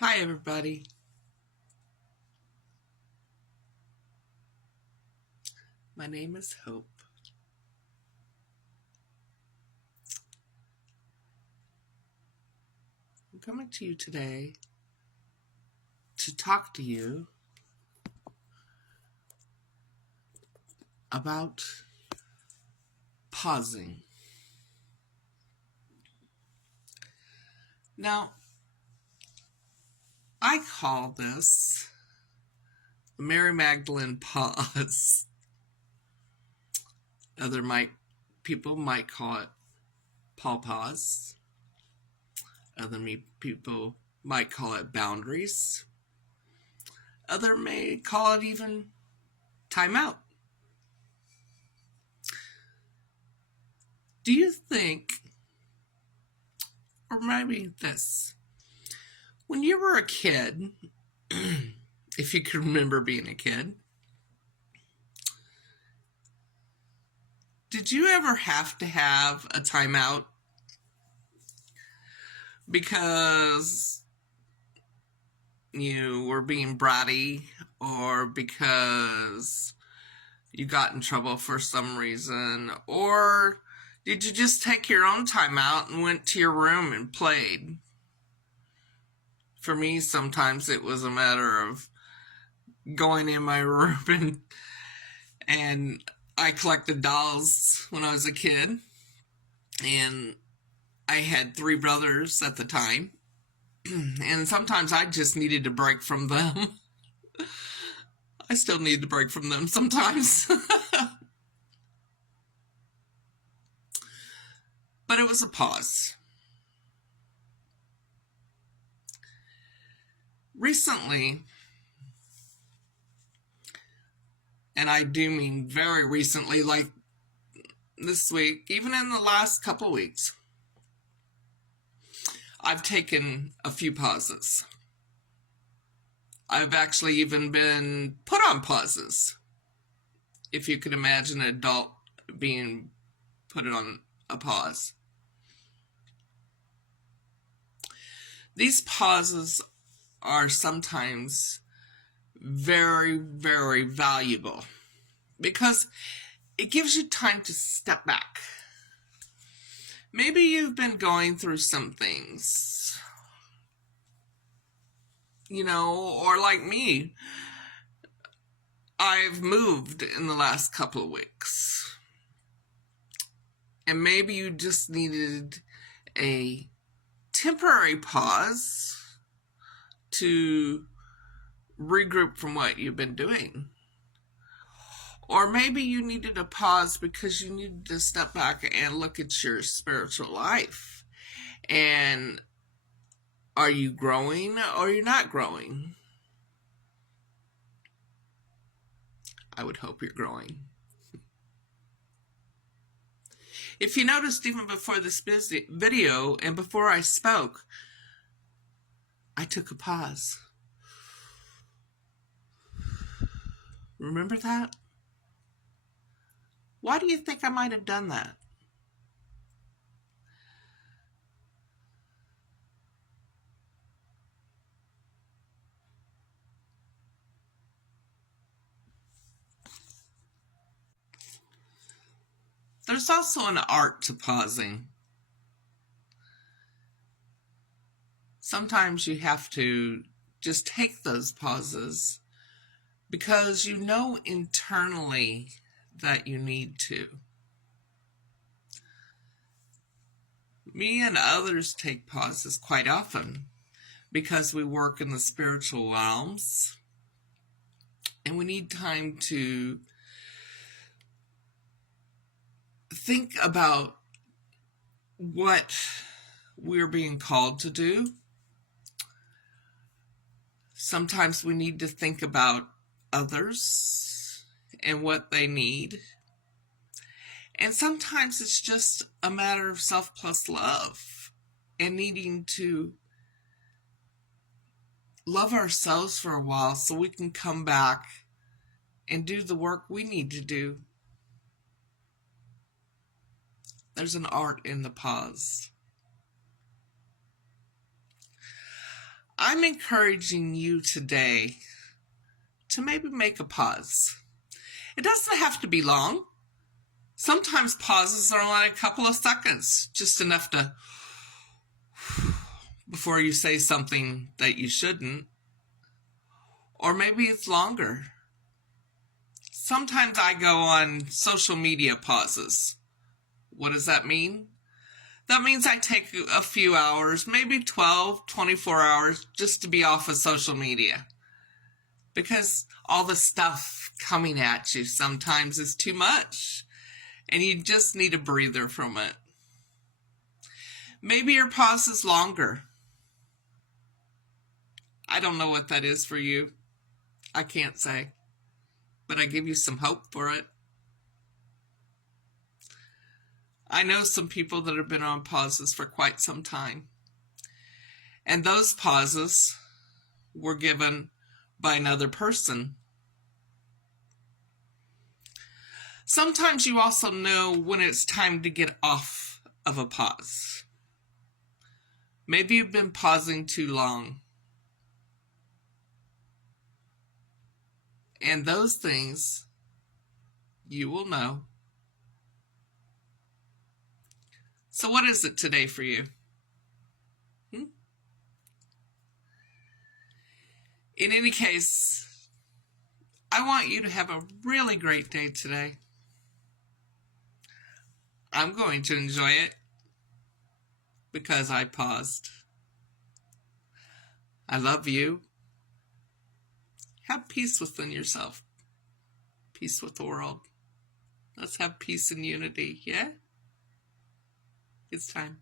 Hi, everybody. My name is Hope. I'm coming to you today to talk to you about pausing. Now, I call this the Mary Magdalene pause. Other people might call it Paul pause. Other people might call it boundaries. Other may call it even timeout. Do you think, or maybe this, when you were a kid, if you can remember being a kid, did you ever have to have a timeout because you were being bratty or because you got in trouble for some reason? Or did you just take your own time out and went to your room and played? For me, sometimes it was a matter of going in my room and I collected dolls when I was a kid, and I had 3 brothers at the time, and sometimes I just needed a break from them. I still need to break from them sometimes. But it was a pause. Recently, and I do mean very recently, like this week, even in the last couple weeks, I've taken a few pauses. I've actually even been put on pauses. If you could imagine an adult being put on a pause. These pauses are sometimes very, very valuable because it gives you time to step back. Maybe you've been going through some things, or like me, I've moved in the last couple of weeks. And maybe you just needed a temporary pause to regroup from what you've been doing. Or maybe you needed a pause because you needed to step back and look at your spiritual life. And are you growing or you're not growing? I would hope you're growing. If you noticed, even before this video and before I spoke, I took a pause. Remember that? Why do you think I might have done that? There's also an art to pausing. Sometimes you have to just take those pauses because you know internally that you need to. Me and others take pauses quite often because we work in the spiritual realms and we need time to think about what we're being called to do. Sometimes we need to think about others and what they need. And sometimes it's just a matter of self plus love and needing to love ourselves for a while so we can come back and do the work we need to do. There's an art in the pause. I'm encouraging you today to maybe make a pause. It doesn't have to be long. Sometimes pauses are only a couple of seconds, just enough to before you say something that you shouldn't. Or maybe it's longer. Sometimes I go on social media pauses. What does that mean? That means I take a few hours, maybe 12, 24 hours, just to be off of social media. Because all the stuff coming at you sometimes is too much, and you just need a breather from it. Maybe your pause is longer. I don't know what that is for you. I can't say, but I give you some hope for it. I know some people that have been on pauses for quite some time, and those pauses were given by another person. Sometimes you also know when it's time to get off of a pause. Maybe you've been pausing too long. And those things you will know. So what is it today for you? In any case, I want you to have a really great day today. I'm going to enjoy it because I paused. I love you. Have peace within yourself. Peace with the world. Let's have peace and unity, yeah? It's time.